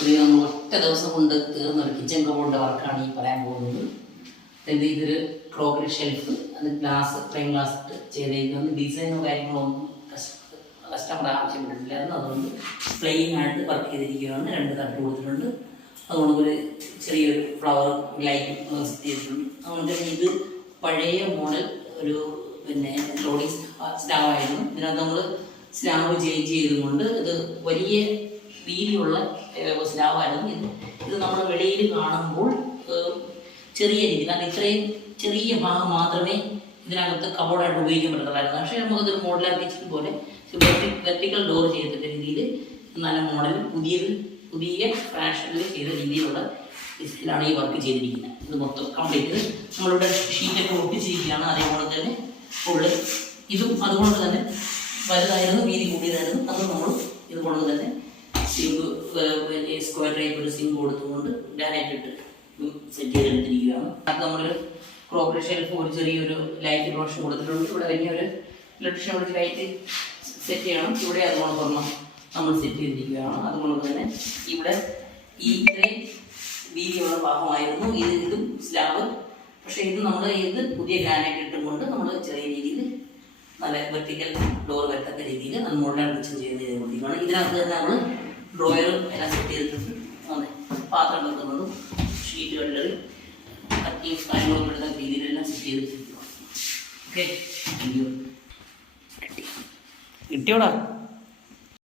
ഒരു നമ്മൾ ഒറ്റ ദിവസം കൊണ്ട് തീർന്നൊരു കിച്ചൺ കബോർഡിൻ്റെ വർക്കാണ് ഈ പറയാൻ പോകുന്നത്. അതായത് ഇതൊരു ക്രോക്കറി ഷെൽഫ്, അത് ഗ്ലാസ് ഫ്രെയിം ഗ്ലാസ് ഇട്ട് ചെയ്തേക്കുന്നത്. ഡിസൈനോ കാര്യങ്ങളോ ഒന്നും കസ്റ്റമർ ആവശ്യപ്പെട്ടിട്ടില്ലായിരുന്നു. അതുകൊണ്ട് പ്ലെയിൻ ആയിട്ട് വർക്ക് ചെയ്തിരിക്കുകയാണ്. 2 തട്ട് കൊടുത്തിട്ടുണ്ട്. അതുകൊണ്ട് ഒരു ചെറിയൊരു ഫ്ലവർ ലൈറ്റ് സെറ്റ് ചെയ്തിട്ടുണ്ട്. അതുകൊണ്ട് തന്നെ ഇത് പഴയ മോഡൽ ഒരു ലോഡിങ് സ്ലാബായിരുന്നു. ഇതിനകത്ത് നമ്മൾ സ്ലാബ് ചേഞ്ച് ചെയ്തുകൊണ്ട് ഇത് വലിയ വീതിയുള്ള സ്ലാബായിരുന്നു. ഇത് നമ്മൾ വെളിയിൽ കാണുമ്പോൾ ചെറിയ രീതി, കാരണം ഇത്രയും ചെറിയ ഭാഗം മാത്രമേ ഇതിനകത്ത് കബോർഡായിട്ട് ഉപയോഗിക്കാൻ പറ്റത്തുള്ളായിരുന്നു. പക്ഷേ നമുക്കതൊരു മോഡലർ കിച്ചൺ പോലെ വെർട്ടിക്കൽ ഡോർ ചെയ്തിട്ട രീതിയിൽ നല്ല മോഡൽ പുതിയ ഫാഷനിൽ ചെയ്ത രീതിയിലുള്ള ഡിസൈനിലാണ് ഈ വർക്ക് ചെയ്തിരിക്കുന്നത്. ഇത് മൊത്തം കംപ്ലീറ്റ് നമ്മളിവിടെ ഷീറ്റൊക്കെ ഒട്ടിച്ചിരിക്കുകയാണ്. അതേപോലെ തന്നെ ഉള്ളിൽ ഇതും അതുകൊണ്ട് തന്നെ വലുതായിരുന്നു, വീതി കൂടിയതായിരുന്നു. അത് നമ്മൾ ഇതുകൊണ്ട് തന്നെ സിങ്ക് സ്ക്വയർ ടൈപ്പ് ഒരു സിങ്ക് കൊടുത്തുകൊണ്ട് ഗ്രാനൈറ്റ് ഇട്ട് സെറ്റ് ചെയ്തെടുത്തിരിക്കുകയാണ്. അത് നമ്മളൊരു ക്രോക്കറി ഷെൽഫ് ഒരു ചെറിയൊരു ലൈറ്റ് പ്രൊഡക്ഷൻ കൊടുത്തിട്ടുണ്ട്. ഇവിടെ ഇറങ്ങിയ ഒരു ഇലക്ട്രീഷ്യൻ വിളിച്ച് ലൈറ്റ് സെറ്റ് ചെയ്യണം. ഇവിടെ അതുകൊണ്ട് പറഞ്ഞാൽ നമ്മൾ സെറ്റ് ചെയ്തിരിക്കുകയാണ്. അതുകൊണ്ട് തന്നെ ഇവിടെ ഈ ഇത്രയും വീതിയുള്ള ഭാഗമായിരുന്നു ഇതും സ്ലാബ്. പക്ഷേ ഇത് നമ്മൾ പുതിയ ഗ്രാനൈറ്റ് ഇട്ടുകൊണ്ട് നമ്മൾ ചെറിയ രീതിയിൽ നല്ല വെർട്ടിക്കൽ ഡോർ വരത്തക്ക രീതിയിൽ നമ്മൾ മോഡലർ കിച്ചൺ ചെയ്തിരിക്കുകയാണ്. ഇതിനകത്ത് തന്നെ നമ്മൾ ഡ്രോയറും എല്ലാം സെറ്റ് ചെയ്തിട്ടുണ്ട്. അതെ, പാത്രം വെക്കുന്നതും ഷീറ്റുകളിൽ കട്ടിയും കാര്യങ്ങളും എടുത്ത രീതിയിലെല്ലാം സെറ്റ് ചെയ്തിരിക്കുകയാണ്. Okay, thank you. കിട്ടിയോടാ.